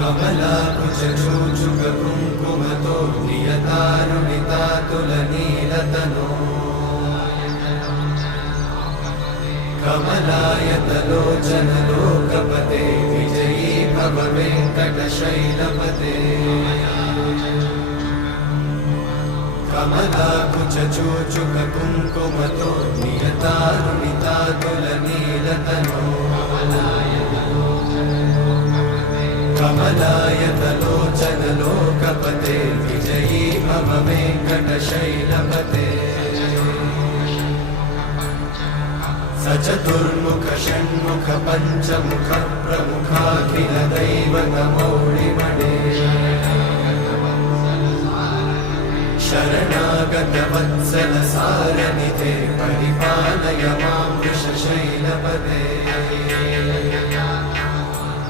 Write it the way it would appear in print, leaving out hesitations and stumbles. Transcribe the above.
कमलाकुचूचुककुङ्कुमतो नियतारुणितातुलनीलतनो कमलायतलोचनलोकपते विजयी भव वेङ्कटशैलपते कमलाकुचूचुककुङ्कुमतो नियतारुणितातुलनीलतनो कमलायतलोचनलोकपते विजयी भव वेङ्कटशैलपते सचतुर्मुख षण्मुख पञ्चमुख प्रमुखाखिलदैवतमौलिमणे शरणागतवत्सल सार